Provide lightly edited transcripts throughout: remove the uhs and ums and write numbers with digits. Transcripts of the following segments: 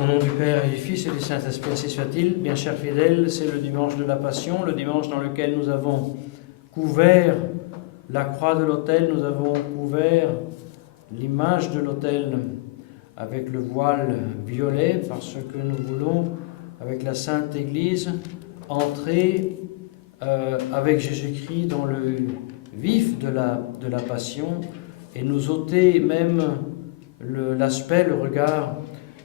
Au nom du Père et du Fils et du Saint-Esprit, ainsi soit-il. Bien chers fidèles, c'est le dimanche de la Passion, le dimanche dans lequel nous avons couvert la croix de l'autel, nous avons couvert l'image de l'autel avec le voile violet, parce que nous voulons, avec la Sainte Église, entrer avec Jésus-Christ dans le vif de la Passion et nous ôter même l'aspect, le regard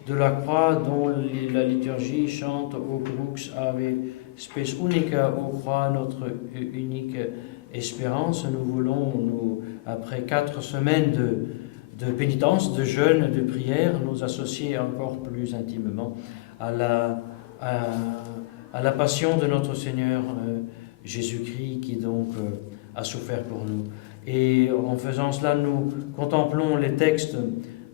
de la croix dont la liturgie chante O crux ave spes unica, ô croix, notre unique espérance. Nous voulons, après 4 semaines de pénitence, de jeûne, de prière, nous associer encore plus intimement à la passion de notre Seigneur Jésus-Christ qui donc a souffert pour nous. Et en faisant cela, nous contemplons les textes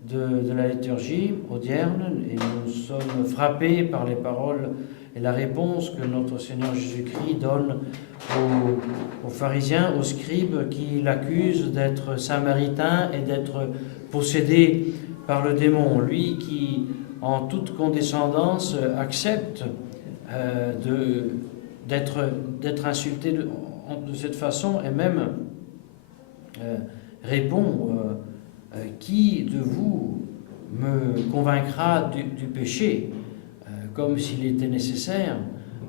de la liturgie audierne et nous sommes frappés par les paroles et la réponse que notre Seigneur Jésus-Christ donne aux pharisiens, aux scribes qui l'accusent d'être samaritain et d'être possédé par le démon. Lui qui, en toute condescendance, accepte d'être insulté de cette façon et même répond qui de vous me convaincra du péché, comme s'il était nécessaire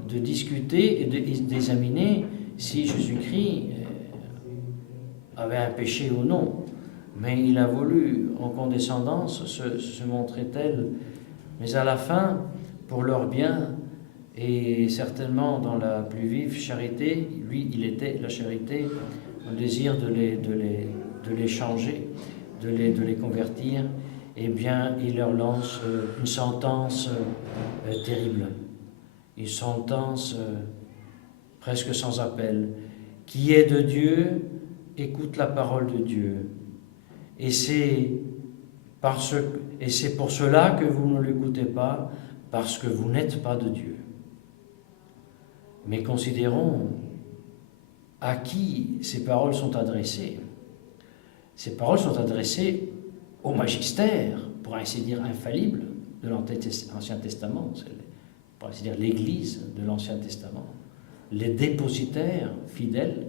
de discuter et d'examiner si Jésus-Christ avait un péché ou non. Mais il a voulu, en condescendance, se montrer tel. Mais à la fin, pour leur bien, et certainement dans la plus vive charité, lui, il était la charité, le désir de les changer, de les convertir, eh bien, il leur lance une sentence terrible, une sentence presque sans appel. Qui est de Dieu, écoute la parole de Dieu. Et c'est pour cela que vous ne l'écoutez pas, parce que vous n'êtes pas de Dieu. Mais considérons à qui ces paroles sont adressées. Ces paroles sont adressées au magistère, pour ainsi dire infaillible, de l'Ancien Testament, pour ainsi dire l'Église de l'Ancien Testament, les dépositaires fidèles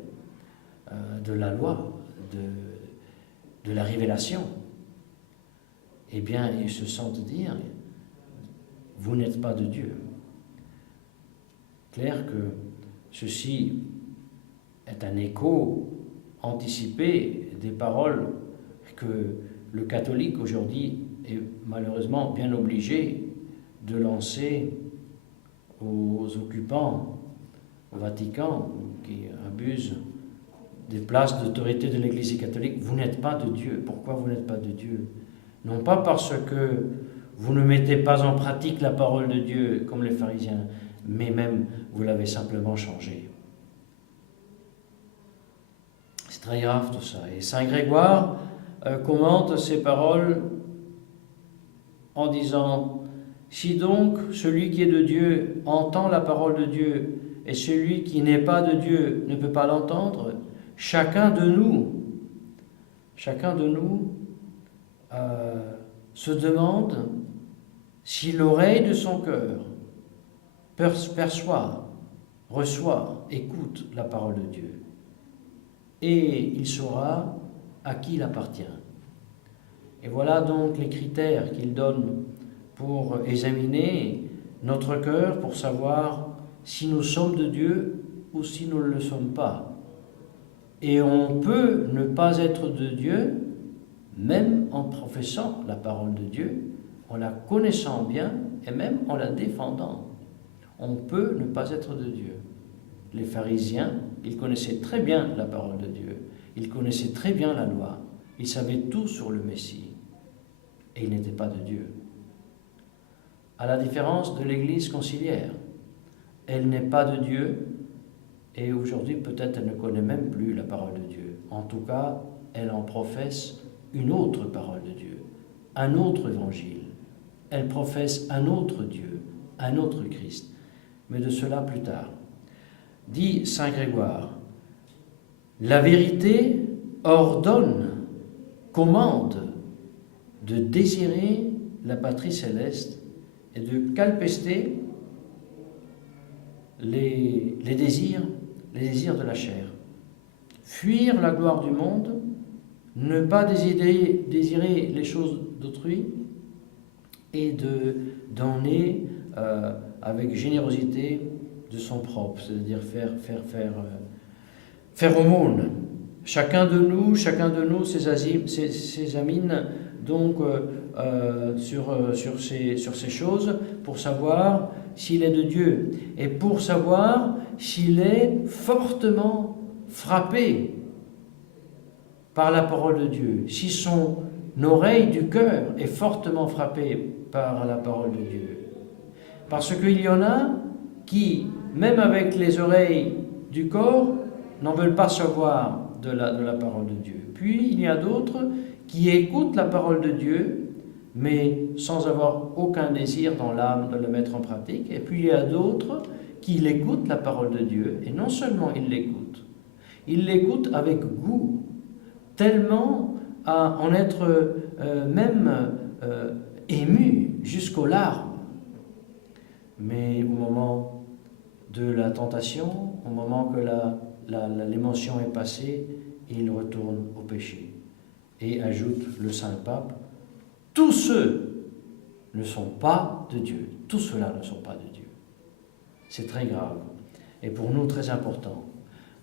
de la loi, de la révélation. Eh bien, ils se sentent dire, vous n'êtes pas de Dieu. Clair que ceci est un écho anticipé des paroles que le catholique aujourd'hui est malheureusement bien obligé de lancer aux occupants au Vatican qui abusent des places d'autorité de l'Église catholique. Vous n'êtes pas de Dieu. Pourquoi vous n'êtes pas de Dieu? Non pas parce que vous ne mettez pas en pratique la parole de Dieu comme les pharisiens, mais même vous l'avez simplement changé. C'est très grave tout ça. Et Saint Grégoire commente ces paroles en disant « Si donc celui qui est de Dieu entend la parole de Dieu et celui qui n'est pas de Dieu ne peut pas l'entendre, chacun de nous se demande si l'oreille de son cœur perçoit, reçoit, écoute la parole de Dieu. Et il saura à qui il appartient. » Et voilà donc les critères qu'il donne pour examiner notre cœur, pour savoir si nous sommes de Dieu ou si nous ne le sommes pas. Et on peut ne pas être de Dieu, même en professant la parole de Dieu, en la connaissant bien et même en la défendant. On peut ne pas être de Dieu. Les pharisiens, ils connaissaient très bien la parole de Dieu. Ils connaissaient très bien la loi. Ils savaient tout sur le Messie. Et ils n'étaient pas de Dieu. À la différence de l'Église conciliaire, elle n'est pas de Dieu et aujourd'hui peut-être elle ne connaît même plus la parole de Dieu. En tout cas, elle en professe une autre parole de Dieu, un autre évangile. Elle professe un autre Dieu, un autre Christ. Mais de cela plus tard. Dit Saint Grégoire, la vérité ordonne, commande de désirer la patrie céleste et de calpester les désirs de la chair. Fuir la gloire du monde, ne pas désirer les choses d'autrui et de donner avec générosité de son propre, c'est-à-dire faire aumône. Chacun de nous s'examine donc sur ces choses pour savoir s'il est de Dieu et pour savoir s'il est fortement frappé par la parole de Dieu, si son oreille du cœur est fortement frappée par la parole de Dieu. Parce qu'il y en a qui, même avec les oreilles du corps, n'en veulent pas savoir de la parole de Dieu. Puis il y a d'autres qui écoutent la parole de Dieu, mais sans avoir aucun désir dans l'âme de le mettre en pratique. Et puis il y a d'autres qui l'écoutent, la parole de Dieu, et non seulement ils l'écoutent avec goût, tellement à en être même ému jusqu'aux larmes. Mais au moment de la tentation, au moment que l'émotion est passée, il retourne au péché. Et ajoute le Saint-Pape, tous ceux ne sont pas de Dieu. Tous ceux-là ne sont pas de Dieu. C'est très grave et pour nous très important.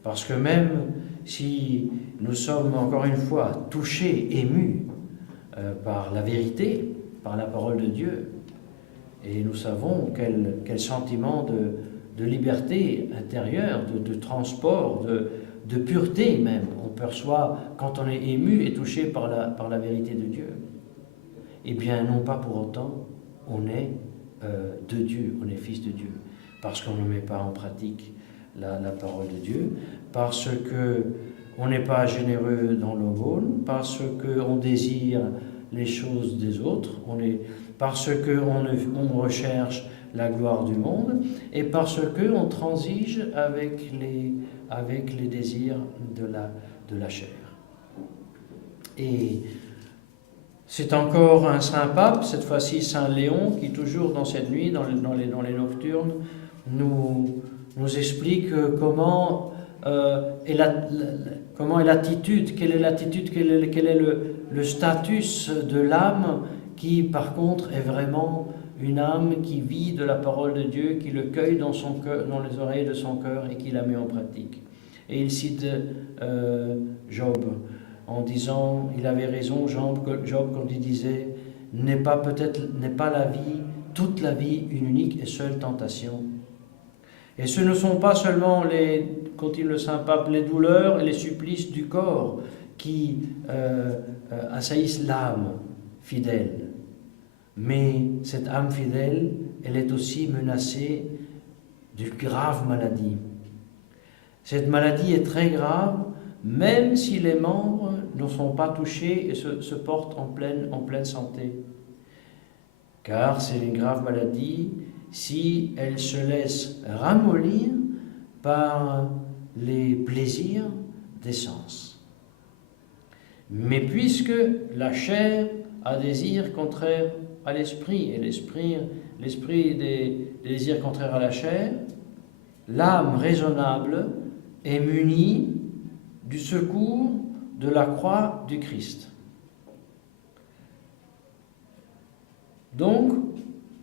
Parce que même si nous sommes encore une fois touchés, émus par la vérité, par la parole de Dieu, et nous savons quel sentiment de liberté intérieure, de transport, de pureté même, on perçoit quand on est ému et touché par la vérité de Dieu. Eh bien, non pas pour autant, on est de Dieu, on est fils de Dieu, parce qu'on ne met pas en pratique la parole de Dieu, parce qu'on n'est pas généreux dans l'aumône, parce qu'on désire les choses des autres, parce qu'on recherche la gloire du monde, et parce qu'on transige avec les désirs de la chair. Et c'est encore un saint pape, cette fois-ci Saint Léon, qui toujours dans cette nuit, dans les nocturnes, nous explique comment est l'attitude, quelle est le status de l'âme qui, par contre, est vraiment une âme qui vit de la parole de Dieu, qui le cueille dans son cœur, dans les oreilles de son cœur et qui la met en pratique. Et il cite Job en disant, il avait raison Job quand il disait, n'est pas la vie, toute la vie, une unique et seule tentation. Et ce ne sont pas seulement, continue le Saint-Pape, les douleurs et les supplices du corps qui assaillissent l'âme fidèle. Mais cette âme fidèle, elle est aussi menacée d'une grave maladie. Cette maladie est très grave, même si les membres ne sont pas touchés et se portent en pleine santé. Car c'est une grave maladie si elle se laisse ramollir par les plaisirs des sens. Mais puisque la chair a des désirs contraires à l'esprit, et l'esprit des désirs contraires à la chair, l'âme raisonnable est munie du secours de la croix du Christ. Donc,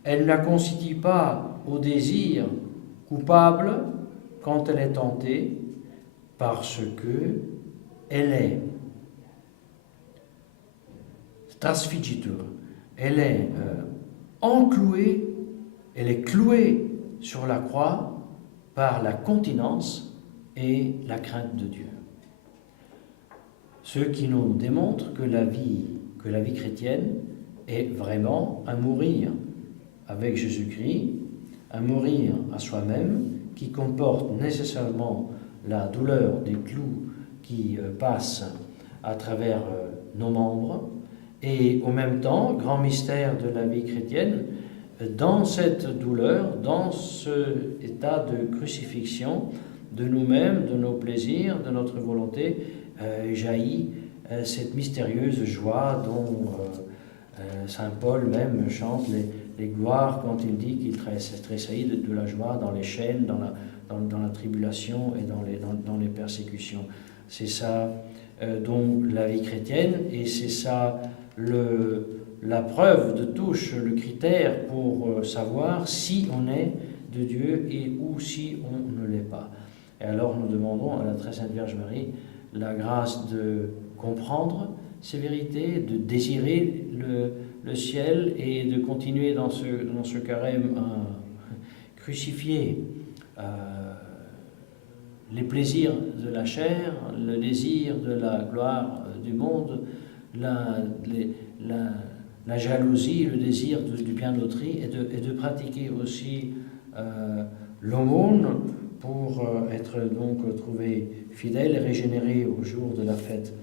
elle ne constitue pas au désir coupable quand elle est tentée, parce que elle est transfigitur, elle est enclouée, elle est clouée sur la croix par la continence et la crainte de Dieu. Ce qui nous démontre que la vie chrétienne est vraiment un mourir avec Jésus-Christ, un mourir à soi-même qui comporte nécessairement la douleur des clous qui passent à travers nos membres, et au même temps, grand mystère de la vie chrétienne, dans cette douleur, dans cet état de crucifixion de nous-mêmes, de nos plaisirs, de notre volonté, jaillit cette mystérieuse joie dont Saint Paul même chante les gloires quand il dit qu'il tressaillit de la joie dans les chaînes, dans la tribulation et dans les persécutions. C'est ça donc la vie chrétienne, et c'est ça la preuve de touche, le critère pour savoir si on est de Dieu et ou si on ne l'est pas. Et alors nous demandons à la très sainte Vierge Marie la grâce de comprendre ces vérités, de désirer le ciel et de continuer dans ce carême à crucifier les plaisirs de la chair, le désir de la gloire du monde, la jalousie, le désir du bien d'autrui, et de pratiquer aussi l'aumône pour être donc trouvé fidèle et régénéré au jour de la fête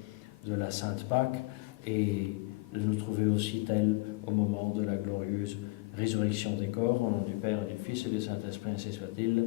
de la Sainte Pâque, et de nous trouver aussi tels au moment de la glorieuse résurrection des corps. Au nom du Père, et du Fils et du Saint-Esprit, ainsi soit-il.